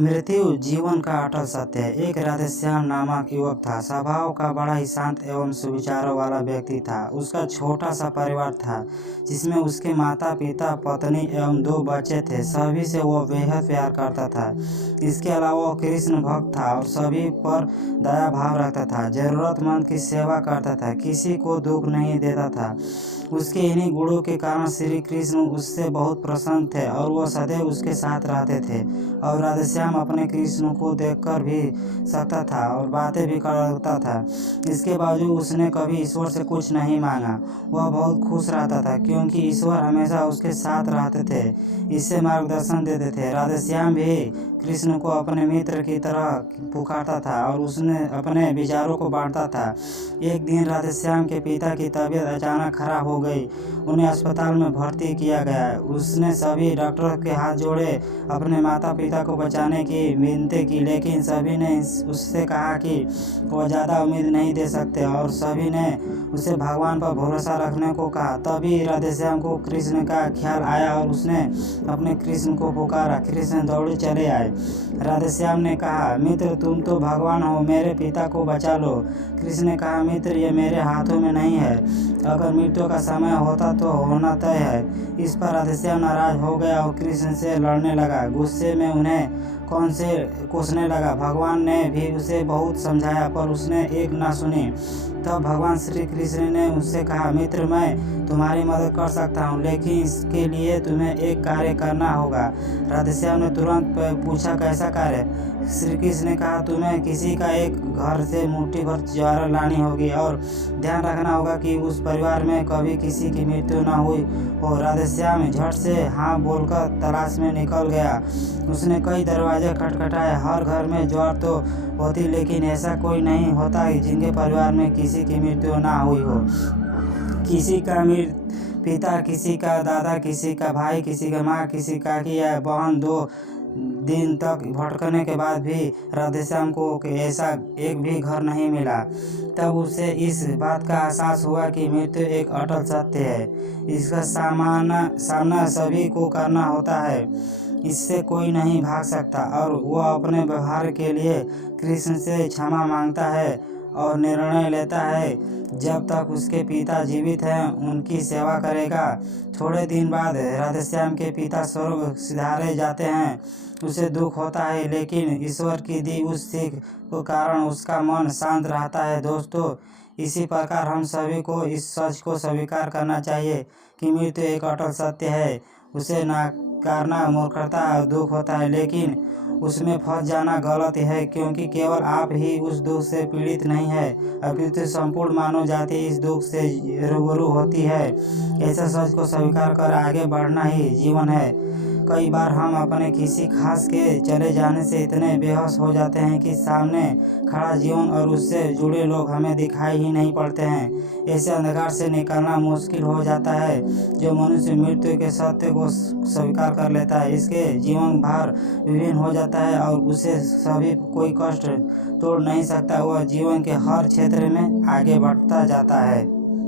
मृत्यु जीवन का अटल सत्य है। एक राधेश्याम नामक युवक था। स्वभाव का बड़ा ही शांत एवं सुविचारों वाला व्यक्ति था। उसका छोटा सा परिवार था जिसमें उसके माता पिता, पत्नी एवं 2 बच्चे थे। सभी से वह बेहद प्यार करता था। इसके अलावा वह कृष्ण भक्त था और सभी पर दया भाव रखता था। जरूरतमंद की सेवा करता था, किसी को दुख नहीं देता था। उसके इन्हीं गुणों के कारण श्री कृष्ण उससे बहुत प्रसन्न थे और वह सदैव उसके साथ रहते थे। और राधेश्याम अपने कृष्ण को देखकर भी सकता था और बातें भी करता था। इसके बावजूद उसने कभी ईश्वर से कुछ नहीं मांगा। वह बहुत खुश रहता था क्योंकि ईश्वर हमेशा उसके साथ रहते थे, इससे मार्गदर्शन देते थे। राधेश्याम भी कृष्ण को अपने मित्र की तरह पुकारता था और उसने अपने विचारों को बांटता था। एक दिन राधेश्याम के पिता की तबीयत अचानक खराब हो गई। उन्हें अस्पताल में भर्ती किया गया। उसने सभी डॉक्टरों के हाथ जोड़े, अपने माता पिता को बचाने की विनती की, लेकिन सभी ने उससे कहा कि वह ज़्यादा उम्मीद नहीं दे सकते और सभी ने उसे भगवान पर भरोसा रखने को कहा। तभी राधेश्याम को कृष्ण का ख्याल आया और उसने अपने कृष्ण को पुकारा। कृष्ण दौड़े चले आए। राधेश्याम ने कहा, मित्र तुम तो भगवान हो, मेरे पिता को बचा लो। कृष्ण ने कहा, मित्र ये मेरे हाथों में नहीं है। अगर मृत्यु का समय होता तो होना तय है। इस पर राधेश्याम नाराज हो गया और कृष्ण से लड़ने लगा। गुस्से में उन्हें कौन से कोसने लगा। भगवान ने भी उसे बहुत समझाया पर उसने एक ना सुनी। तब भगवान श्री कृष्ण ने उससे कहा, मित्र मैं तुम्हारी मदद कर सकता हूँ, लेकिन इसके लिए तुम्हें एक कार्य करना होगा। राधेश्याम ने तुरंत पूछा, कैसा कार्य? श्री कृष्ण ने कहा, तुम्हें किसी का एक घर से मुट्ठी भर ज्वार लानी होगी और ध्यान रखना होगा कि उस परिवार में कभी किसी की मृत्यु न हुई हो। राधेश्याम झट से हाँ बोलकर तलाश में निकल गया। उसने कई दरवाजे खटखटाए। हर घर में ज्वार तो होती, लेकिन ऐसा कोई नहीं होता जिनके परिवार में किसी की मृत्यु ना हुई हो। किसी का पिता, किसी का दादा, किसी का भाई, किसी का माँ, किसी काकी या बहन। 2 दिन तक भटकने के बाद भी राधेश्याम को ऐसा एक भी घर नहीं मिला। तब उसे इस बात का एहसास हुआ कि मृत्यु एक अटल सत्य है। इसका सामना सभी को करना होता है, इससे कोई नहीं भाग सकता। और वह अपने व्यवहार के लिए कृष्ण से क्षमा मांगता है और निर्णय लेता है जब तक उसके पिता जीवित हैं उनकी सेवा करेगा। थोड़े दिन बाद राधेश्याम के पिता स्वर्ग सिधारे जाते हैं। उसे दुख होता है, लेकिन ईश्वर की दी उस सीख के कारण उसका मन शांत रहता है। दोस्तों, इसी प्रकार हम सभी को इस सच को स्वीकार करना चाहिए कि मृत्यु एक अटल सत्य है। उसे नकारना मूर्खता और दुख होता है, लेकिन उसमें फंस जाना गलत है, क्योंकि केवल आप ही उस दुख से पीड़ित नहीं है, अपितु संपूर्ण मानव जाति इस दुख से रूबरू होती है। ऐसा सच को स्वीकार कर आगे बढ़ना ही जीवन है। कई बार हम अपने किसी खास के चले जाने से इतने बेहोश हो जाते हैं कि सामने खड़ा जीवन और उससे जुड़े लोग हमें दिखाई ही नहीं पड़ते हैं। ऐसे अंधकार से निकलना मुश्किल हो जाता है। जो मनुष्य मृत्यु के सत्य को स्वीकार कर लेता है, इसके जीवन भार विभिन्न हो जाता है और उसे सभी कोई कष्ट तोड़ नहीं सकता। वह जीवन के हर क्षेत्र में आगे बढ़ता जाता है।